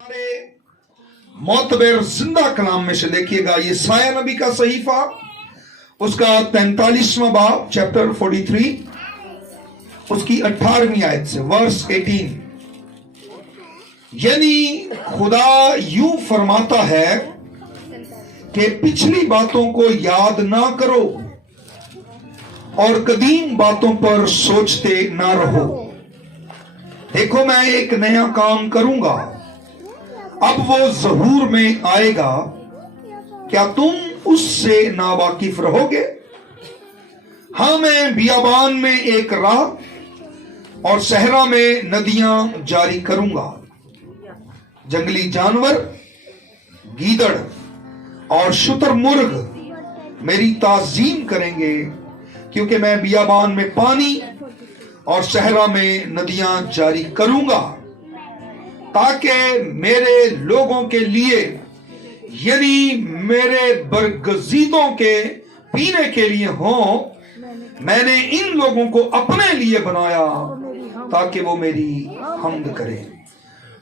हमारे मोतबर जिंदा कलाम में से देखिएगा, ये साया नबी का सहीफा, उसका 43वां बाब, चैप्टर 43, उसकी 18वीं आयत से वर्स 18। यानी खुदा यूं फरमाता है कि पिछली बातों को याद ना करो और कदीम बातों पर सोचते ना रहो। देखो मैं एक नया काम करूंगा, अब वो ज़हूर में आएगा, क्या तुम उससे नावाकिफ रहोगे? हाँ, मैं बियाबान में एक राह और सहरा में नदियां जारी करूंगा। जंगली जानवर, गीदड़ और शुतुरमुर्ग मेरी ताज़ीम करेंगे, क्योंकि मैं बियाबान में पानी और सहरा में नदियां जारी करूंगा, ताकि मेरे लोगों के लिए यानी मेरे बरगजीदों के पीने के लिए हो। मैंने इन लोगों को अपने लिए बनाया ताकि वो मेरी हम्द करें।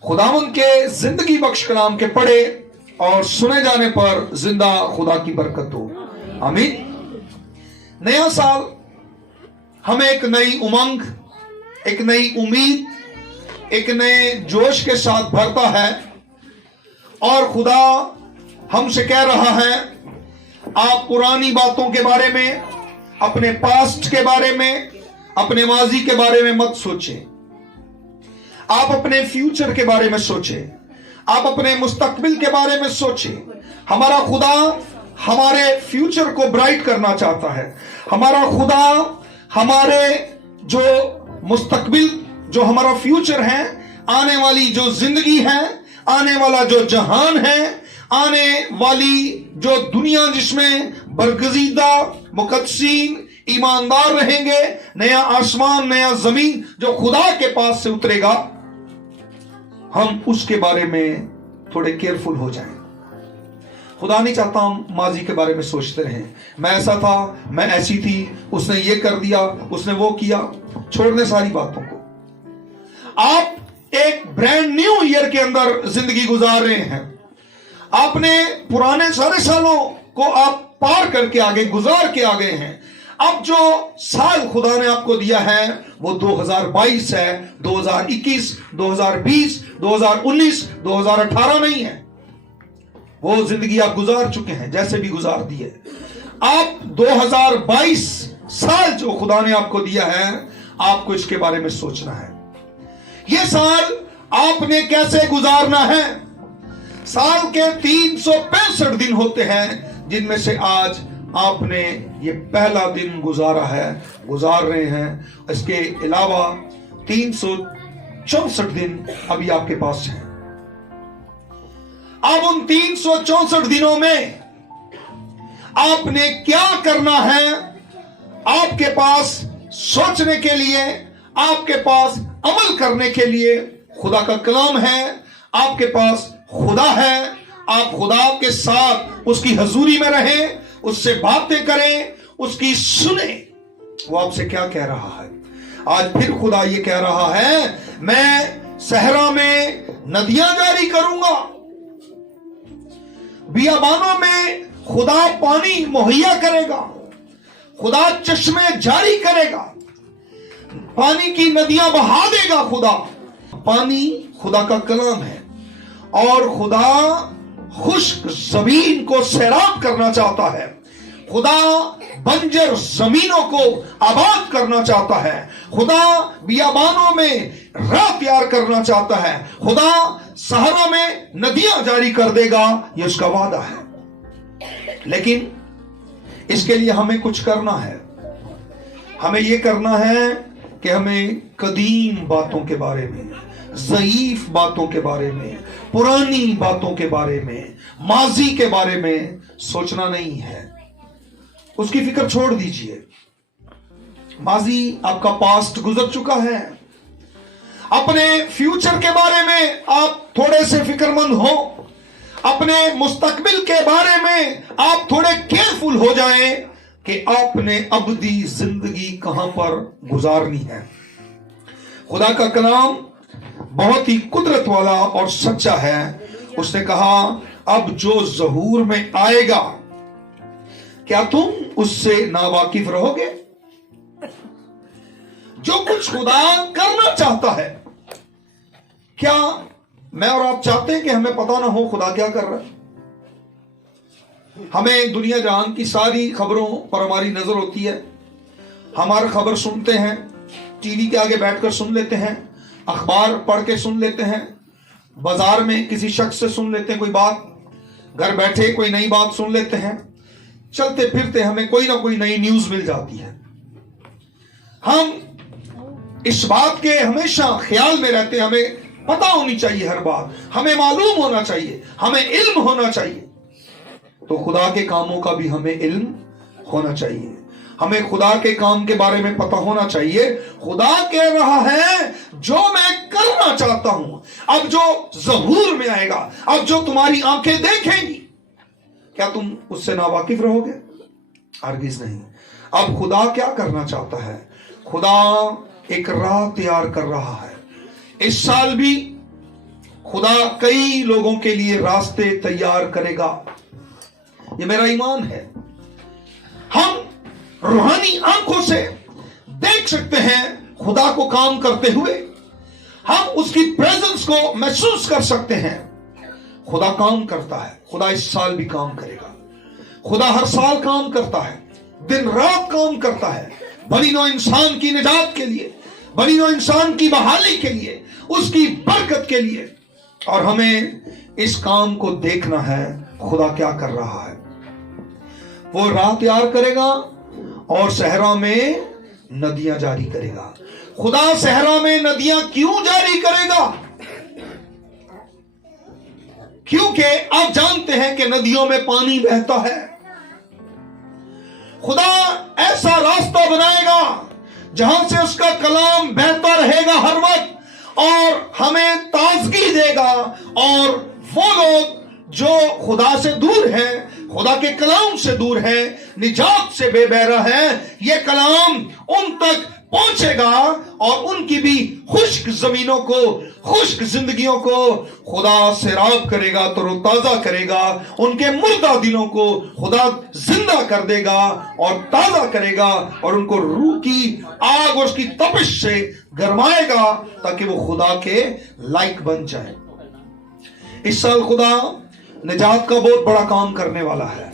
खुदावंद के जिंदगी बख्श कलाम के पढ़े और सुने जाने पर जिंदा खुदा की बरकत हो। आमीन। नया साल हमें एक नई उमंग, एक नई उम्मीद, एक नए जोश के साथ भरता है और खुदा हमसे कह रहा है, आप पुरानी बातों के बारे में, अपने पास्ट के बारे में, अपने माजी के बारे में मत सोचें। आप अपने फ्यूचर के बारे में सोचें, आप अपने मुस्तकबिल के बारे में सोचें। हमारा खुदा हमारे फ्यूचर को ब्राइट करना चाहता है। हमारा खुदा हमारे जो मुस्तकबिल, जो हमारा फ्यूचर है, आने वाली जो जिंदगी है, आने वाला जो जहान है, आने वाली जो दुनिया जिसमें बरगजीदा मुकद्दसीन ईमानदार रहेंगे, नया आसमान नया जमीन जो खुदा के पास से उतरेगा, हम उसके बारे में थोड़े केयरफुल हो जाएं। खुदा नहीं चाहता हम माजी के बारे में सोचते रहें, मैं ऐसा था, मैं ऐसी थी, उसने ये कर दिया, उसने वो किया। छोड़ दें सारी बातों को। आप एक ब्रांड न्यू ईयर के अंदर जिंदगी गुजार रहे हैं। आपने पुराने सारे सालों को आप पार करके आगे, गुजार के आ गए हैं। अब जो साल खुदा ने आपको दिया है वो 2022 है, 2021, 2020, 2019, 2018 नहीं है। वो जिंदगी आप गुजार चुके हैं, जैसे भी गुजार दी है। आप 2022 साल जो खुदा ने आपको दिया है, आपको इसके बारे में सोचना है। ये साल आपने कैसे गुजारना है। साल के 365 दिन होते हैं, जिनमें से आज आपने ये पहला दिन गुजारा है, गुजार रहे हैं। इसके अलावा 364 दिन अभी आपके पास हैं। अब उन 364 दिनों में आपने क्या करना है? आपके पास सोचने के लिए, आपके पास अमल करने के लिए खुदा का कलाम है, आपके पास खुदा है। आप खुदा के साथ उसकी हजूरी में रहें, उससे बातें करें, उसकी सुने, वो आपसे क्या कह रहा है। आज फिर खुदा ये कह रहा है, मैं सहरा में नदियां जारी करूंगा, बियाबानों में खुदा पानी मुहैया करेगा, खुदा चश्मे जारी करेगा, पानी की नदियां बहा देगा। खुदा पानी खुदा का कलाम है और खुदा खुश्क जमीन को सैराब करना चाहता है। खुदा बंजर जमीनों को आबाद करना चाहता है। खुदा बियाबानों में राह तैयार करना चाहता है। खुदा सहरा में नदियां जारी कर देगा, ये उसका वादा है। लेकिन इसके लिए हमें कुछ करना है। हमें यह करना है कि हमें कदीम बातों के बारे में, ज़ईफ बातों के बारे में, पुरानी बातों के बारे में, माजी के बारे में सोचना नहीं है। उसकी फिक्र छोड़ दीजिए। माजी आपका पास्ट गुजर चुका है। अपने फ्यूचर के बारे में आप थोड़े से फिक्रमंद हो। अपने मुस्तकबिल के बारे में आप थोड़े केयरफुल हो जाएं कि आपने अबदी जिंदगी कहां पर गुजारनी है। खुदा का कलाम बहुत ही कुदरत वाला और सच्चा है। उसने कहा, अब जो ज़हूर में आएगा क्या तुम उससे नावाकिफ रहोगे? जो कुछ खुदा करना चाहता है, क्या मैं और आप चाहते हैं कि हमें पता ना हो खुदा क्या कर रहा है? हमें दुनिया जहान की सारी खबरों पर हमारी नजर होती है। हमारे खबर सुनते हैं, टीवी के आगे बैठकर सुन लेते हैं, अखबार पढ़ के सुन लेते हैं, बाजार में किसी शख्स से सुन लेते हैं कोई बात, घर बैठे कोई नई बात सुन लेते हैं, चलते फिरते हमें कोई ना कोई नई न्यूज मिल जाती है। हम इस बात के हमेशा ख्याल में रहते हैं, हमें पता होनी चाहिए हर बात, हमें मालूम होना चाहिए, हमें इल्म होना चाहिए। तो खुदा के कामों का भी हमें इल्म होना चाहिए, हमें खुदा के काम के बारे में पता होना चाहिए। खुदा कह रहा है जो मैं करना चाहता हूं, अब जो ज़हूर में आएगा, अब जो तुम्हारी आंखें देखेंगी, क्या तुम उससे नावाकिफ रहोगे? हरगिज़ नहीं। अब खुदा क्या करना चाहता है? खुदा एक राह तैयार कर रहा है। इस साल भी खुदा कई लोगों के लिए रास्ते तैयार करेगा, ये मेरा ईमान है। हम रूहानी आंखों से देख सकते हैं खुदा को काम करते हुए, हम उसकी प्रेजेंस को महसूस कर सकते हैं। खुदा काम करता है, खुदा इस साल भी काम करेगा। खुदा हर साल काम करता है, दिन रात काम करता है, बनी नौ इंसान की निजात के लिए, बनी नौ इंसान की बहाली के लिए, उसकी बरकत के लिए। और हमें इस काम को देखना है, खुदा क्या कर रहा है। वो राह तैयार करेगा और सहरा में नदियां जारी करेगा। खुदा सहरा में नदियां क्यों जारी करेगा? क्योंकि आप जानते हैं कि नदियों में पानी बहता है। खुदा ऐसा रास्ता बनाएगा जहां से उसका कलाम बहता रहेगा हर वक्त, और हमें ताजगी देगा। और वो लोग जो खुदा से दूर हैं, खुदा के कलाम से दूर है, निजात से बेबहरा है, ये कलाम उन तक पहुंचेगा और उनकी भी खुश्क जमीनों को, खुश्क जिंदगियों को खुदा सैराब करेगा, तरोताजा करेगा। उनके मुर्दा दिलों को खुदा जिंदा कर देगा और ताजा करेगा, और उनको रूह की आग और उसकी तपिश से गरमाएगा ताकि वो खुदा के लायक बन जाए। इस साल खुदा निजात का बहुत बड़ा काम करने वाला है।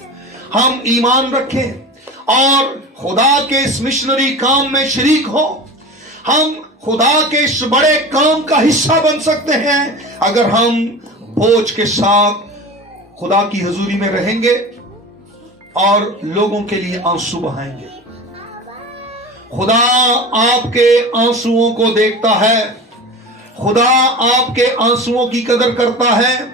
हम ईमान रखें और खुदा के इस मिशनरी काम में शरीक हो। हम खुदा के इस बड़े काम का हिस्सा बन सकते हैं अगर हम बोझ के साथ खुदा की हुजूरी में रहेंगे और लोगों के लिए आंसू बहाएंगे। खुदा आपके आंसुओं को देखता है, खुदा आपके आंसुओं की कदर करता है।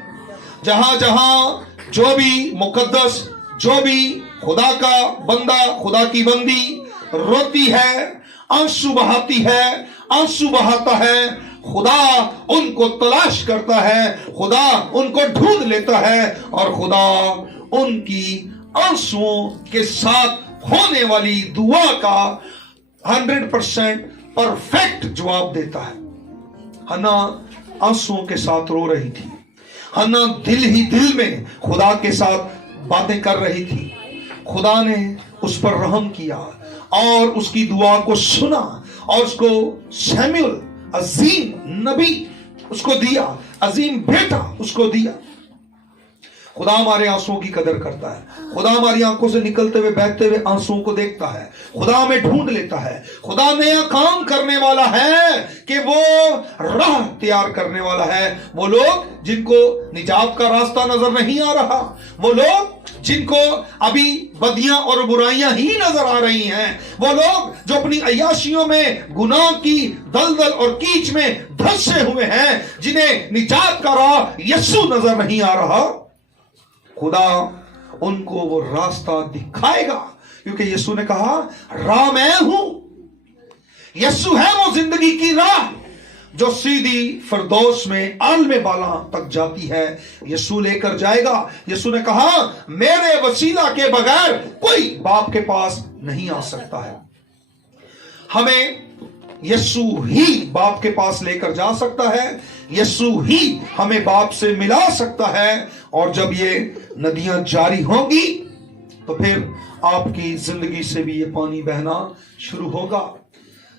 जहां जहां जो भी मुकद्दस, जो भी खुदा का बंदा, खुदा की बंदी रोती है, आंसू बहाती है, आंसू बहाता है, खुदा उनको तलाश करता है, खुदा उनको ढूंढ लेता है, और खुदा उनकी आंसुओं के साथ होने वाली दुआ का 100% परफेक्ट जवाब देता है। हन्ना आंसुओं के साथ रो रही थी, हन्ना दिल ही दिल में खुदा के साथ बातें कर रही थी। खुदा ने उस पर रहम किया और उसकी दुआ को सुना और उसको शमूएल अजीम नबी उसको दिया, अजीम बेटा उसको दिया। खुदा हमारे आंसुओं की कदर करता है। खुदा हमारी आंखों से निकलते हुए बहते हुए आंसुओं को देखता है। खुदा हमें ढूंढ लेता है। खुदा नया काम करने वाला है कि वो राह तैयार करने वाला है। वो लोग जिनको निजात का रास्ता नजर नहीं आ रहा, वो लोग जिनको अभी बदियां और बुराइयां ही नजर आ रही हैं, वो लोग जो अपनी अय्याशियों में गुनाह की दलदल और कीच में धंसे हुए हैं, जिन्हें निजात का राह यीशु नजर नहीं आ रहा, खुदा उनको वो रास्ता दिखाएगा। क्योंकि यीशु ने कहा राह मैं हूं। यीशु है वो जिंदगी की राह जो सीधी फिरदौस में आलमे बाला तक जाती है। यीशु लेकर जाएगा। यीशु ने कहा मेरे वसीला के बगैर कोई बाप के पास नहीं आ सकता है। हमें यीशु ही बाप के पास लेकर जा सकता है, यीशु ही हमें बाप से मिला सकता है। और जब ये नदियां जारी होंगी तो फिर आपकी जिंदगी से भी ये पानी बहना शुरू होगा।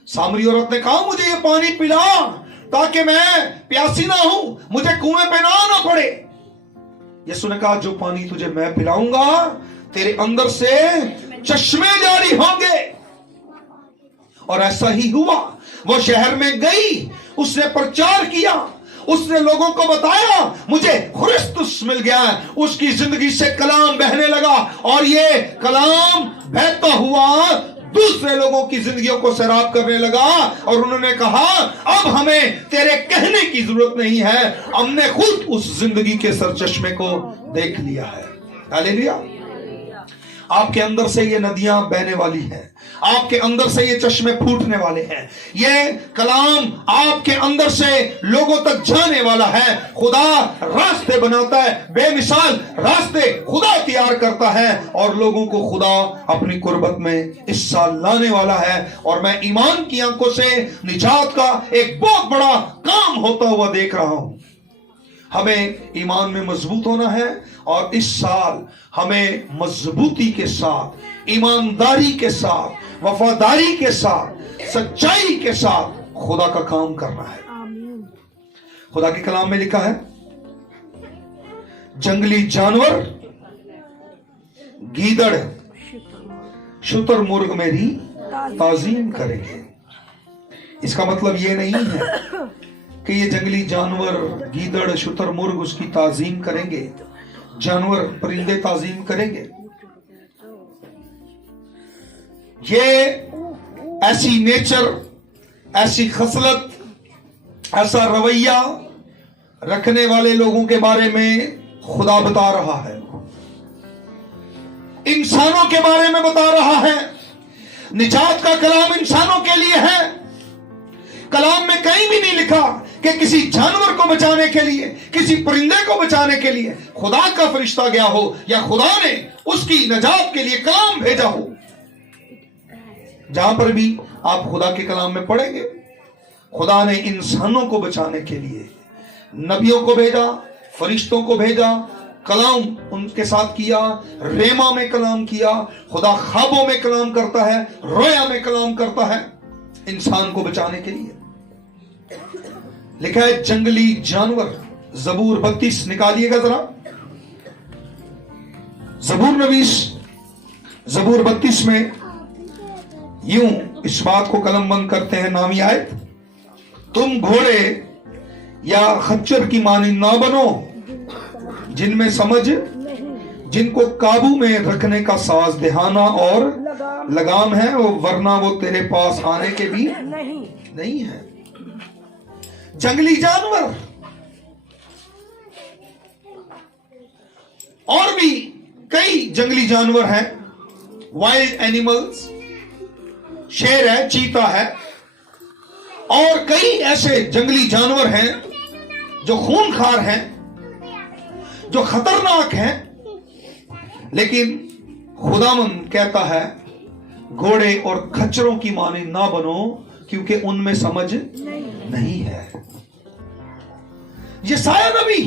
सामरी औरत ने कहा, मुझे ये पानी पिला ताकि मैं प्यासी ना हूं, मुझे कुएं पे ना आना पड़े। यीशु ने कहा, जो पानी तुझे मैं पिलाऊंगा तेरे अंदर से चश्मे जारी होंगे। और ऐसा ही हुआ। वो शहर में गई, उसने प्रचार किया, उसने लोगों को बताया मुझे ख्रिस्तुस मिल गया। उसकी जिंदगी से कलाम बहने लगा और ये कलाम बहता हुआ दूसरे लोगों की जिंदगियों को सैराब करने लगा। और उन्होंने कहा, अब हमें तेरे कहने की जरूरत नहीं है, हमने खुद उस जिंदगी के सरचश्मे को देख लिया है। हालेलुया। आपके अंदर से ये नदियां बहने वाली हैं, आपके अंदर से ये चश्मे फूटने वाले हैं, ये कलाम आपके अंदर से लोगों तक जाने वाला है। खुदा रास्ते बनाता है, बेमिसाल रास्ते खुदा तैयार करता है और लोगों को खुदा अपनी कुर्बत में हिस्सा लाने वाला है। और मैं ईमान की आंखों से निजात का एक बहुत बड़ा काम होता हुआ देख रहा हूं। हमें ईमान में मजबूत होना है और इस साल हमें मजबूती के साथ, ईमानदारी के साथ, वफादारी के साथ, सच्चाई के साथ खुदा का काम करना है। खुदा के कलाम में लिखा है, जंगली जानवर, गीदड़, शुतुरमुर्ग मेरी ताजीम करेंगे। इसका मतलब ये नहीं है कि ये जंगली जानवर, गीदड़, शुतुरमुर्ग उसकी ताजीम करेंगे, जानवर परिंदे ताजीम करेंगे। ये ऐसी नेचर, ऐसी खसलत, ऐसा रवैया रखने वाले लोगों के बारे में खुदा बता रहा है, इंसानों के बारे में बता रहा है। निजात का कलाम इंसानों के लिए है। कलाम में कहीं भी नहीं लिखा कि किसी जानवर को बचाने के लिए, किसी परिंदे को बचाने के लिए खुदा का फरिश्ता गया हो या खुदा ने उसकी नजात के लिए कलाम भेजा हो। जहां पर भी आप खुदा के कलाम में पढ़ेंगे, खुदा ने इंसानों को बचाने के लिए नबियों को भेजा, फरिश्तों को भेजा, कलाम उनके साथ किया, रेमा में कलाम किया। खुदा ख्वाबों में कलाम करता है, रोया में कलाम करता है इंसान को बचाने के लिए। लिखा है जंगली जानवर, जबूर 32 निकालिएगा जरा, जबूर नवीस, जबूर 32 में यूं इस बात को कलमबंद करते हैं नामी आयत, तुम घोड़े या खच्चर की मानी ना बनो जिनमें समझ, जिनको काबू में रखने का साज दहाना और लगाम है, वरना वो तेरे पास आने के भी नहीं है। जंगली जानवर और भी कई जंगली जानवर हैं, वाइल्ड एनिमल्स, शेर है, चीता है, और कई ऐसे जंगली जानवर हैं जो खूनखार हैं, जो खतरनाक हैं। लेकिन खुदावंद कहता है घोड़े और खच्चरों की माने ना बनो, क्योंकि उनमें समझ नहीं है। यशायाह नबी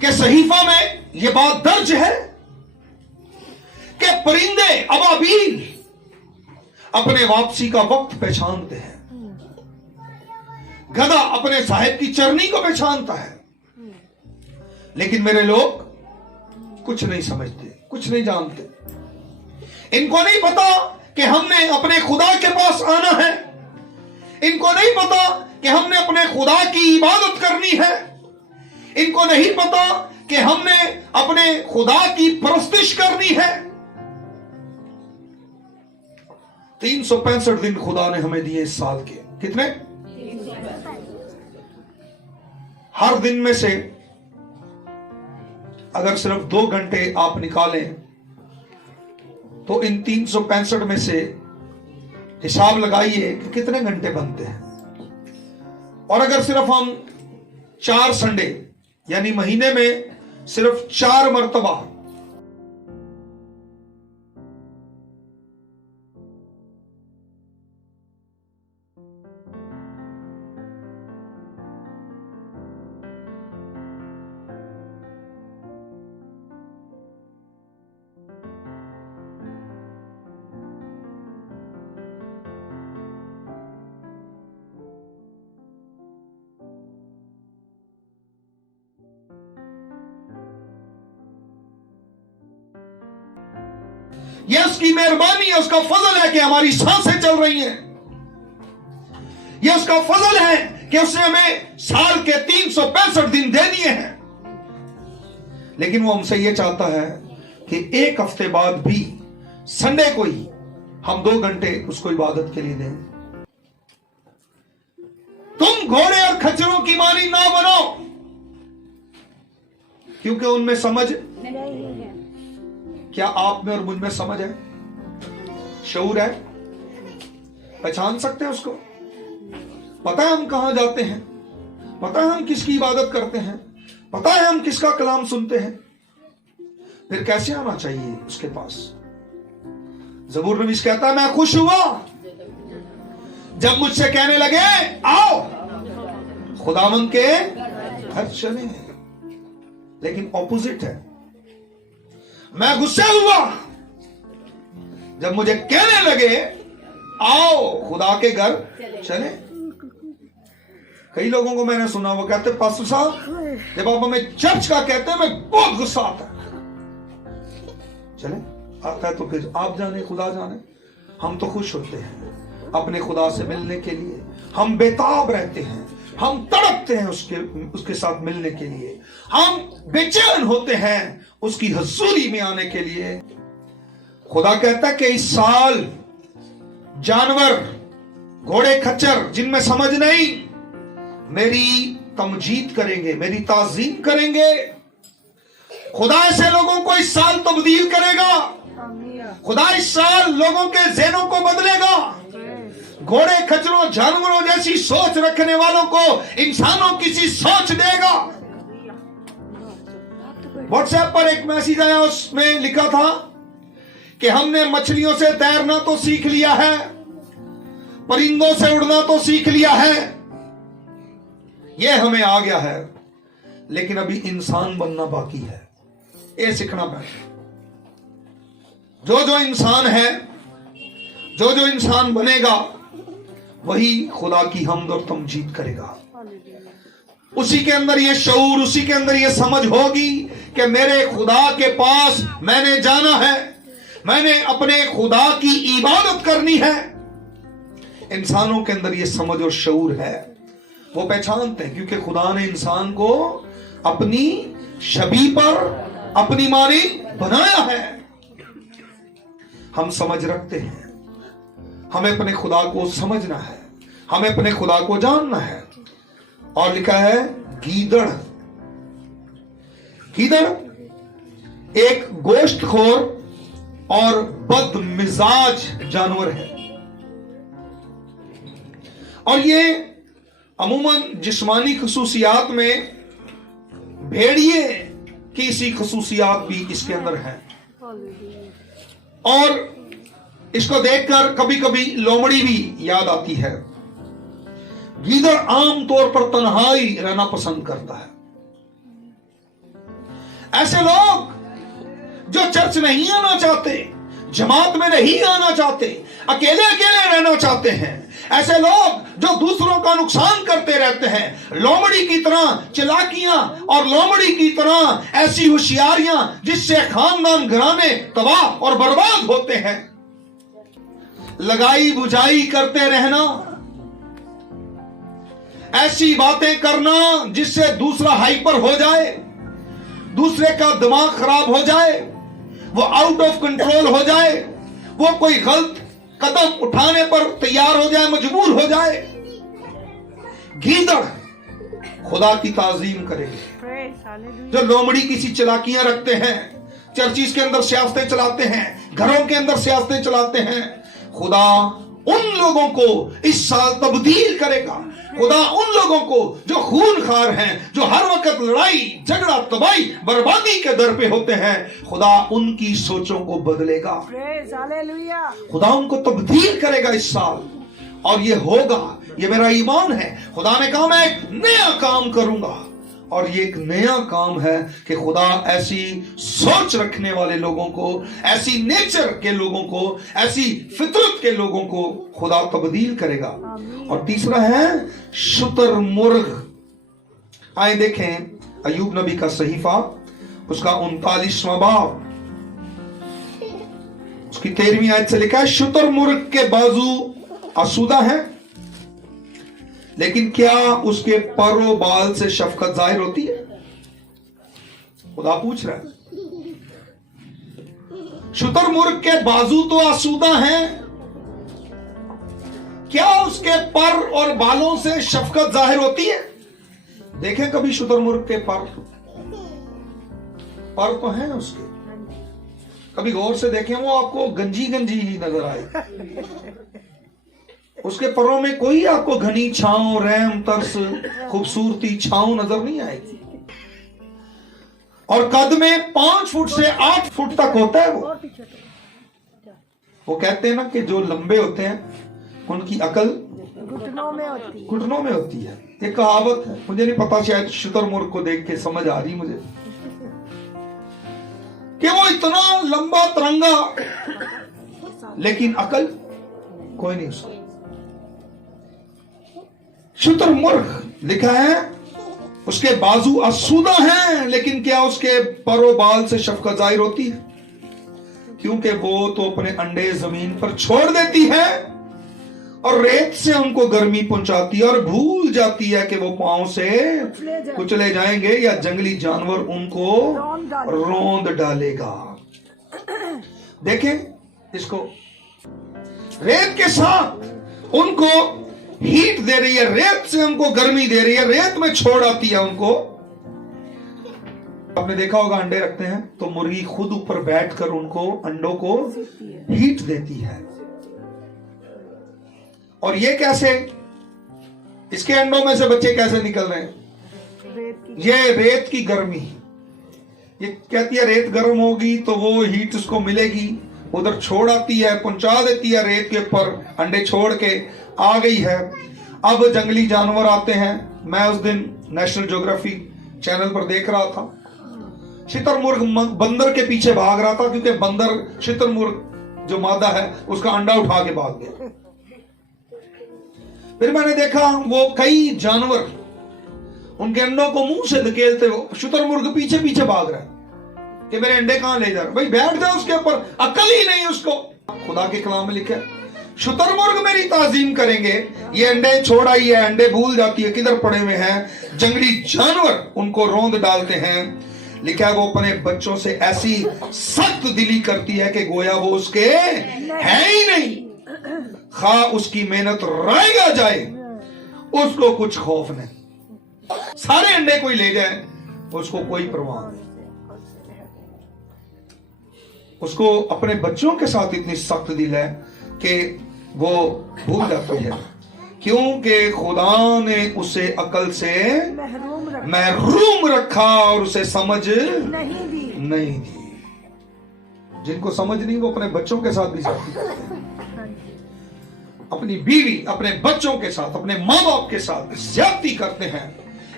के सहीफा में यह बात दर्ज है कि परिंदे अबाबील अपने वापसी का वक्त पहचानते हैं, गधा अपने साहिब की चरनी को पहचानता है। लेकिन मेरे लोग कुछ नहीं समझते, कुछ नहीं जानते। इनको नहीं पता कि हमने अपने खुदा के पास आना है, इनको नहीं पता कि हमने अपने खुदा की इबादत करनी है, इनको नहीं पता कि हमने अपने खुदा की परस्तिश करनी है। 365 दिन खुदा ने हमें दिए इस साल के, कितने? हर दिन में से अगर सिर्फ 2 घंटे आप निकालें तो इन 365 में से हिसाब लगाइए कि कितने घंटे बनते हैं। और अगर सिर्फ हम 4 संडे यानी महीने में सिर्फ 4 मर्तबा ये उसकी मेहरबानी है, उसका फजल है कि हमारी सांसें चल रही हैं। ये उसका फजल है कि उसने हमें साल के 365 दिन दे दिए हैं। लेकिन वो हमसे ये चाहता है कि एक हफ्ते बाद भी संडे को ही हम 2 घंटे उसको इबादत के लिए दें। तुम घोड़े और खच्चरों की मानी ना बनो, क्योंकि उनमें समझ नहीं है। क्या आप में और मुझ में समझ है, शऊर है, पहचान सकते हैं उसको? पता है हम कहां जाते हैं, पता है हम किसकी इबादत करते हैं, पता है हम किसका कलाम सुनते हैं, फिर कैसे आना चाहिए उसके पास? ज़बूर नवीस कहता है, मैं खुश हुआ जब मुझसे कहने लगे आओ खुदावंद के घर चले। लेकिन ऑपोजिट है, मैं गुस्से हुआ जब मुझे कहने लगे आओ खुदा के घर चले। कई लोगों को मैंने सुना, वो कहते पास्टर साहब जब आप हमें चर्च का कहते हैं मैं बहुत गुस्सा आता है। चले आता है तो फिर आप जाने, खुदा जाने। हम तो खुश होते हैं अपने खुदा से मिलने के लिए, हम बेताब रहते हैं, हम तड़पते हैं उसके साथ मिलने के लिए, हम बेचैन होते हैं उसकी हजूरी में आने के लिए। खुदा कहता है कि इस साल जानवर, घोड़े, खच्चर जिनमें समझ नहीं, मेरी तमजीद करेंगे, मेरी ताजीम करेंगे। खुदा ऐसे लोगों को इस साल तब्दील करेगा। खुदा इस साल लोगों के ज़हनों को बदलेगा। घोड़े, खच्चरों, जानवरों जैसी सोच रखने वालों को इंसानों की सी सोच देगा। व्हाट्सएप पर एक मैसेज आया, उसमें लिखा था कि हमने मछलियों से तैरना तो सीख लिया है, परिंदों से उड़ना तो सीख लिया है, यह हमें आ गया है, लेकिन अभी इंसान बनना बाकी है। ये सीखना पड़ेगा। जो जो इंसान है, जो जो इंसान बनेगा, वही खुदा की हमद और तमजीद करेगा। उसी के अंदर ये शऊर, उसी के अंदर ये समझ होगी कि मेरे खुदा के पास मैंने जाना है, मैंने अपने खुदा की इबादत करनी है। इंसानों के अंदर ये समझ और शऊर है, वो पहचानते हैं, क्योंकि खुदा ने इंसान को अपनी शबीह पर, अपनी मानी बनाया है। हम समझ रखते हैं, हमें अपने खुदा को समझना है, हमें अपने खुदा को जानना है। और लिखा है गीदड़। गीदड़ एक गोश्तखोर और बदमिजाज जानवर है, और ये अमूमन जिस्मानी खसूसियात में भेड़िए की सी खसूसियात भी इसके अंदर है। और इसको देखकर कभी कभी लोमड़ी भी याद आती है। गीदड़ आम तौर पर तन्हाई रहना पसंद करता है। ऐसे लोग जो चर्च नहीं आना चाहते, जमात में नहीं आना चाहते, अकेले अकेले रहना चाहते हैं, ऐसे लोग जो दूसरों का नुकसान करते रहते हैं, लोमड़ी की तरह चालाकियां और लोमड़ी की तरह ऐसी होशियारियां जिससे खानदान घराने तबाह और बर्बाद होते हैं, लगाई बुझाई करते रहना, ऐसी बातें करना जिससे दूसरा हाइपर हो जाए, दूसरे का दिमाग खराब हो जाए, वो आउट ऑफ कंट्रोल हो जाए, वो कोई गलत कदम उठाने पर तैयार हो जाए, मजबूर हो जाए। गीदड़ खुदा की ताजीम करेंगे। जो लोमड़ी किसी चालाकियां रखते हैं, चर्चिस के अंदर सियासतें चलाते हैं, घरों के अंदर सियासतें चलाते हैं, खुदा उन लोगों को इस साल तब्दील करेगा। खुदा उन लोगों को जो खूनखार हैं, जो हर वक्त लड़ाई झगड़ा तबाही बर्बादी के दर पे होते हैं, खुदा उनकी सोचों को बदलेगा। खुदा उनको तब्दील करेगा इस साल। और ये होगा, ये मेरा ईमान है। खुदा ने कहा मैं एक नया काम करूंगा, और ये एक नया काम है कि खुदा ऐसी सोच रखने वाले लोगों को, ऐसी नेचर के लोगों को, ऐसी फितरत के लोगों को खुदा तब्दील करेगा। और तीसरा है शुतुरमुर्ग। आए देखें अय्यूब नबी का सहीफा, उसका 39वां बाब, उसकी 13वीं आयत से लिखा है, शुतुरमुर्ग के बाजू आसूदा है, लेकिन क्या उसके परो बाल से शफकत जाहिर होती है? खुदा पूछ रहा है। शुतुरमुर्ग के बाजू तो आसूदा हैं, क्या उसके पर और बालों से शफकत जाहिर होती है? देखें कभी शुतुरमुर्ग के पर तो हैं उसके, कभी गौर से देखें, वो आपको गंजी गंजी ही नजर आए। उसके परों में कोई आपको घनी छांव, रहम, तरस, खूबसूरती, छांव नजर नहीं आएगी। और कद में 5 फुट से 8 फुट तक होता है वो कहते हैं ना कि जो लंबे होते हैं उनकी अकल घुटनों में होती है। ये कहावत है, मुझे नहीं पता, शायद शुतुरमुर्ग को देख के समझ आ रही मुझे कि वो इतना लंबा तिरंगा, लेकिन अकल कोई नहीं उसको। शुतुरमुर्ग लिखा है उसके बाजू आसूदा हैं, लेकिन क्या उसके परो बाल से शफकत जाहिर होती है? क्योंकि वो तो अपने अंडे जमीन पर छोड़ देती है और रेत से उनको गर्मी पहुंचाती है, और भूल जाती है कि वो पांव से कुचले जाएंगे या जंगली जानवर उनको रौंद डालेगा। देखें इसको, रेत के साथ उनको हीट दे रही है, रेत से उनको गर्मी दे रही है, रेत में छोड़ आती है उनको। आपने देखा होगा अंडे रखते हैं तो मुर्गी खुद ऊपर बैठकर उनको अंडों को हीट देती है। और ये कैसे, इसके अंडों में से बच्चे कैसे निकल रहे हैं? ये रेत की गर्मी, ये कहती है रेत गर्म होगी तो वो हीट उसको मिलेगी, उधर छोड़ आती है, पहुंचा देती है रेत के ऊपर, अंडे छोड़ के आ गई है। अब जंगली जानवर आते हैं। मैं उस दिन नेशनल ज्योग्राफी चैनल पर देख रहा था, शुतुरमुर्ग बंदर के पीछे भाग रहा था, क्योंकि बंदर शुतुरमुर्ग जो मादा है उसका अंडा उठा के भाग गया। फिर मैंने देखा वो कई जानवर उनके अंडों को मुंह से धकेलते हुए शुतुरमुर्ग पीछे पीछे भाग रहा है कि मेरे अंडे कहां ले जा रहे। भाई बैठ जाओ उसके ऊपर, अकल ही नहीं उसको। खुदा के कलाम में लिखा है शुतुरमुर्ग मेरी ताजीम करेंगे, ये अंडे छोड़ आई है, अंडे भूल जाती है किधर पड़े हुए हैं, जंगली जानवर उनको रौंद डालते हैं। लिखा है वो अपने बच्चों से ऐसी सख्त दिली करती है कि गोया वो उसके है ही नहीं, खा उसकी मेहनत रहेगा जाए, उसको कुछ खौफ नहीं। सारे अंडे कोई ले जाए उसको कोई परवाह नहीं। उसको अपने बच्चों के साथ इतनी सख्त दिल है कि वो भूल जाती है, क्योंकि खुदा ने उसे अकल से महरूम रखा और उसे समझ नहीं दी। जिनको समझ नहीं वो अपने बच्चों के साथ भी ज्यादती करते हैं, अपनी बीवी, अपने बच्चों के साथ, अपने माँ बाप के साथ ज्यादती करते हैं।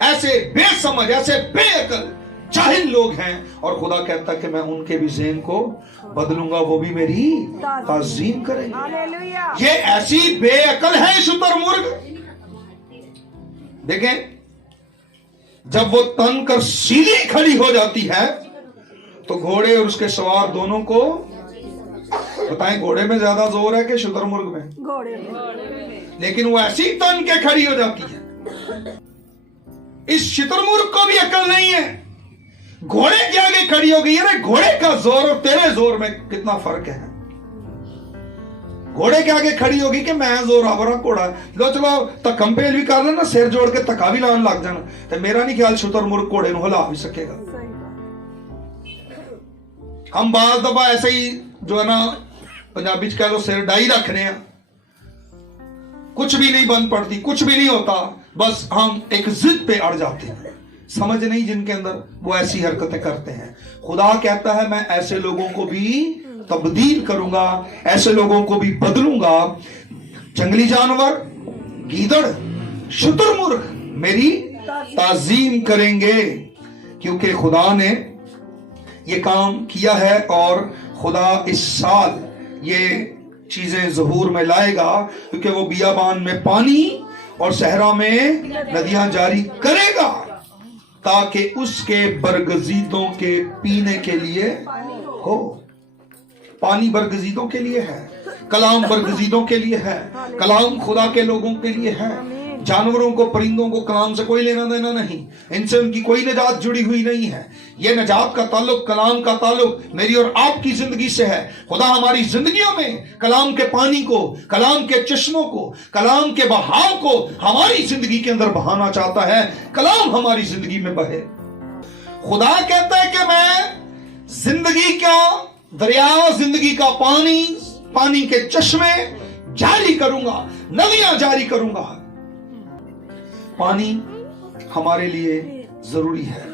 ऐसे बेसमझ, ऐसे बेअकल जाहिल लोग हैं, और खुदा कहता है कि मैं उनके भी ज़हन को बदलूंगा, वो भी मेरी ताज़ीम करेंगे। ये ऐसी बेअकल है शुतुरमुर्ग। देखें जब वो तन कर सीधी खड़ी हो जाती है तो घोड़े और उसके सवार दोनों को, बताएं घोड़े में ज्यादा जोर है कि शुतुरमुर्ग में? घोड़े में। लेकिन वो ऐसी तन के खड़ी हो जाती है। इस शुतुरमुर्ग को भी अकल नहीं है, घोड़े के आगे खड़ी हो गई। अरे घोड़े का जोर और तेरे जोर में कितना फर्क है। घोड़े के आगे खड़ी होगी कि मैं जोरावर घोड़ा, लो चलो तकंपेल भी कर लेना, सिर जोड़ के तका भी लान लग जाना, तो मेरा नहीं ख्याल शुतुरमुर्ग घोड़े को हिला भी सकेगा। हम बाज दफा ऐसे ही जो है ना पंजाबी च कह लो सिर डाई रखने हैं, कुछ भी नहीं बन पड़ती, कुछ भी नहीं होता, बस हम एक जिद पे अड़ जाते हैं। समझ नहीं जिनके अंदर वो ऐसी हरकतें करते हैं। खुदा कहता है मैं ऐसे लोगों को भी तब्दील करूंगा, ऐसे लोगों को भी बदलूंगा। जंगली जानवर, गीदड़, शुतुरमुर्ग मेरी ताजीम करेंगे, क्योंकि खुदा ने ये काम किया है और खुदा इस साल ये चीजें ज़हूर में लाएगा, क्योंकि वो बियाबान में पानी और सहरा में नदियां जारी करेगा, ताकि उसके बरगजीदों के पीने के लिए हो। पानी बरगजीदों के लिए है, कलाम बरगजीदों के लिए है, कलाम खुदा के लोगों के लिए है। जानवरों को, परिंदों को कलाम से कोई लेना देना नहीं, इनसे उनकी कोई निजात जुड़ी हुई नहीं है। ये निजात का ताल्लुक, कलाम का ताल्लुक मेरी और आपकी जिंदगी से है। खुदा हमारी जिंदगियों में कलाम के पानी को, कलाम के चश्मों को, कलाम के बहाव को हमारी जिंदगी के अंदर बहाना चाहता है। कलाम हमारी जिंदगी में बहे। खुदा कहता है कि मैं जिंदगी का दरिया, जिंदगी का पानी, पानी के चश्मे जारी करूंगा, नदियां जारी करूंगा। पानी हमारे लिए जरूरी है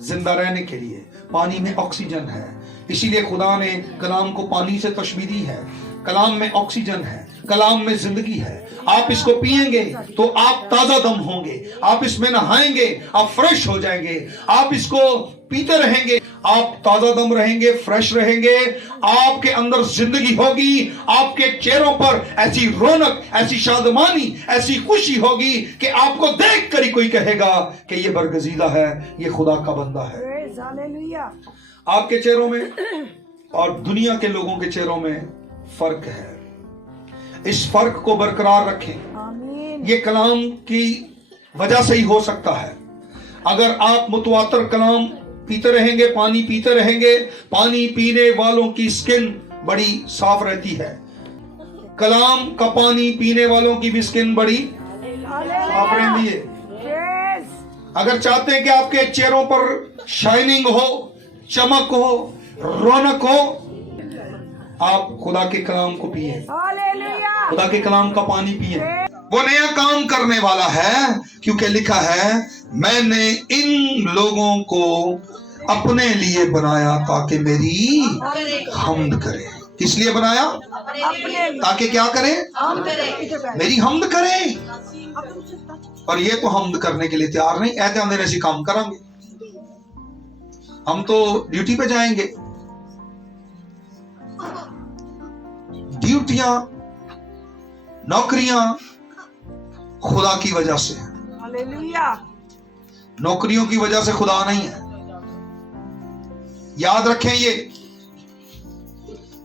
जिंदा रहने के लिए। पानी में ऑक्सीजन है, इसीलिए खुदा ने कलाम को पानी से तशबीह दी है। कलाम में ऑक्सीजन है, कलाम में जिंदगी है। आप इसको पिएंगे तो आप ताजा दम होंगे, आप इसमें नहाएंगे आप फ्रेश हो जाएंगे। आप इसको पीते रहेंगे आप ताजा दम रहेंगे, फ्रेश रहेंगे। आपके अंदर जिंदगी होगी, आपके चेहरों पर ऐसी रौनक, ऐसी शादमानी, ऐसी खुशी होगी कि आपको देख कर ही कोई कहेगा कि ये बरगजीदा है, ये खुदा का बंदा है। आपके चेहरों में और दुनिया के लोगों के चेहरों में फर्क है। इस फर्क को बरकरार रखें। ये कलाम की वजह से ही हो सकता है। अगर आप मुतवातर कलाम पीते रहेंगे, पानी पीते रहेंगे, पानी पीने वालों की स्किन बड़ी साफ रहती है। कलाम का पानी पीने वालों की भी स्किन बड़ी साफ रहती है। अगर चाहते हैं कि आपके चेहरों पर शाइनिंग हो, चमक हो, रौनक हो, आप खुदा के कलाम को पिए, खुदा के कलाम का पानी पिए। वो नया काम करने वाला है, क्योंकि लिखा है मैंने इन लोगों को अपने लिए बनाया ताकि मेरी हम्द करे। किस लिए बनाया? ताकि क्या करे? मेरी हम्द करे। और ये तो हम्द करने के लिए तैयार नहीं। ऐसे हम ऐसी काम करेंगे, हम तो ड्यूटी पे जाएंगे। ड्यूटियां, नौकरियां खुदा की वजह से है, नौकरियों की वजह से खुदा नहीं है। याद रखें, ये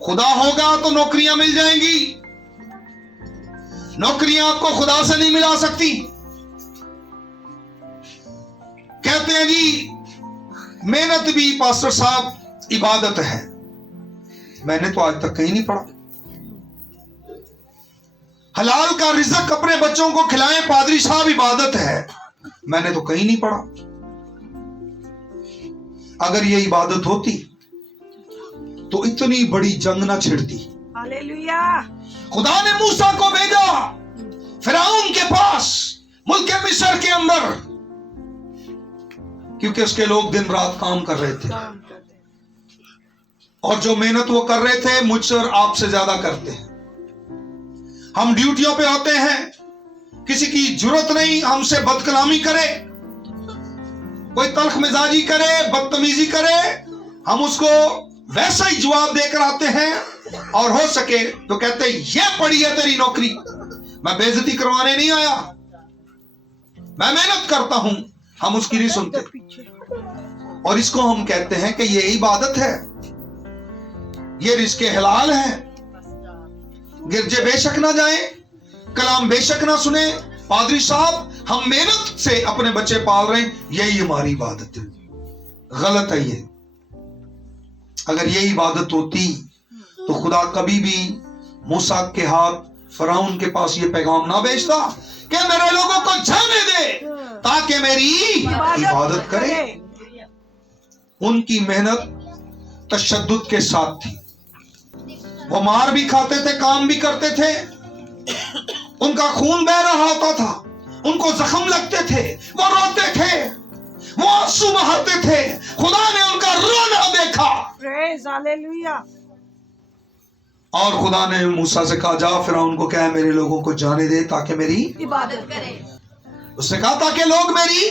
खुदा होगा तो नौकरियां मिल जाएंगी। नौकरियां आपको खुदा से नहीं मिला सकती। कहते हैं जी मेहनत भी पास्टर साहब इबादत है। मैंने तो आज तक कहीं नहीं पढ़ा। हलाल का रिज़्क अपने बच्चों को खिलाएं पादरी साहब इबादत है। मैंने तो कहीं नहीं पढ़ा। अगर ये इबादत होती तो इतनी बड़ी जंग ना छिड़ती। हालेलुया। खुदा ने मूसा को भेजा फिरौन के पास, मुल्क मिस्र के अंदर, क्योंकि उसके लोग दिन रात काम कर रहे थे, और जो मेहनत वो कर रहे थे मुझसे और आपसे ज्यादा करते हैं। हम ड्यूटियों पे होते हैं, किसी की जरूरत नहीं हमसे बदकलामी करे, कोई तल्ख मिजाजी करे, बदतमीजी करे, हम उसको वैसा ही जवाब देकर आते हैं। और हो सके तो कहते हैं ये पड़ी है तेरी नौकरी, मैं बेइज्जती करवाने नहीं आया, मैं मेहनत करता हूं। हम उसकी नहीं सुनते, और इसको हम कहते हैं कि ये इबादत है, ये रिज़्क़े हलाल है। गिरजे बेशक ना जाए, कलाम बेशक ना सुने, पादरी साहब हम मेहनत से अपने बच्चे पाल रहे हैं, यही हमारी इबादत है। गलत है ये। अगर ये इबादत होती तो खुदा कभी भी मूसा के हाथ फिरौन के पास ये पैगाम ना भेजता कि मेरे लोगों को जाने दे ताकि मेरी इबादत करे। उनकी मेहनत तशद्दुद के साथ थी। वो मार भी खाते थे, काम भी करते थे, उनका खून बह रहा होता था, उनको जख्म लगते थे, वो रोते थे, वो आंसू बहाते थे। खुदा ने उनका रोना देखा। Praise hallelujah. اور خدا نے موسیٰ سے کہا جا فرعون کو کہہ میرے لوگوں کو جانے دے تاکہ میری عبادت کریں. اس نے کہا تاکہ لوگ میری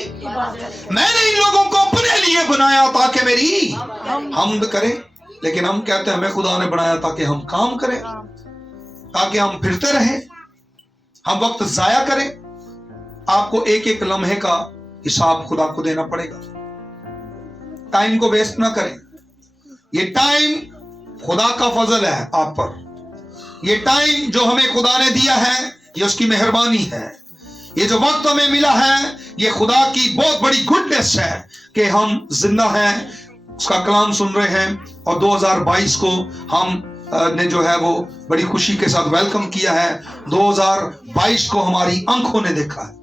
میں نے ان لوگوں کو اپنے لیے بنایا تاکہ میری حمد کریں. لیکن ہم کہتے ہیں ہمیں خدا نے بنایا تاکہ ہم کام کریں, تاکہ ہم پھرتے رہیں, ہم وقت ضائع کریں. آپ کو ایک ایک لمحے کا حساب خدا کو دینا پڑے گا. ٹائم کو ویسٹ نہ کریں. یہ ٹائم خدا کا فضل ہے آپ پر. یہ ٹائم جو ہمیں خدا نے دیا ہے یہ اس کی مہربانی ہے. یہ جو وقت ہمیں ملا ہے یہ خدا کی بہت بڑی گڈنس ہے کہ ہم زندہ ہیں, اس کا کلام سن رہے ہیں, اور 2022 کو ہم نے جو ہے وہ بڑی خوشی کے ساتھ ویلکم کیا ہے. 2022 کو ہماری آنکھوں نے دیکھا ہے.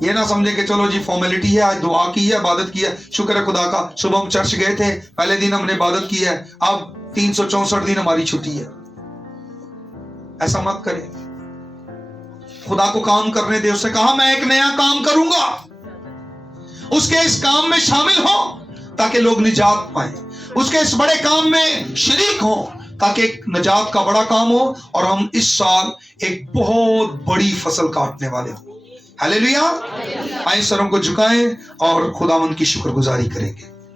یہ نہ سمجھے کہ چلو جی فارمیلٹی ہے, آج دعا کی ہے, عبادت کی ہے, شکر ہے خدا کا, صبح ہم چرچ گئے تھے, پہلے دن ہم نے عبادت کی ہے, اب 364 دن ہماری چھٹی ہے. ایسا مت کرے. خدا کو کام کرنے دے. اس نے کہا میں ایک نیا کام کروں گا, اس کے اس کام میں شامل ہو تاکہ لوگ نجات پائیں. اس کے اس بڑے کام میں شریک ہوں تاکہ ایک نجات کا بڑا کام ہو, اور ہم اس سال ایک بہت بڑی فصل کاٹنے والے ہوں. ہلیلویا. آئیں سروں کو جھکائیں اور خداوند کی شکر گزاری کریں گے.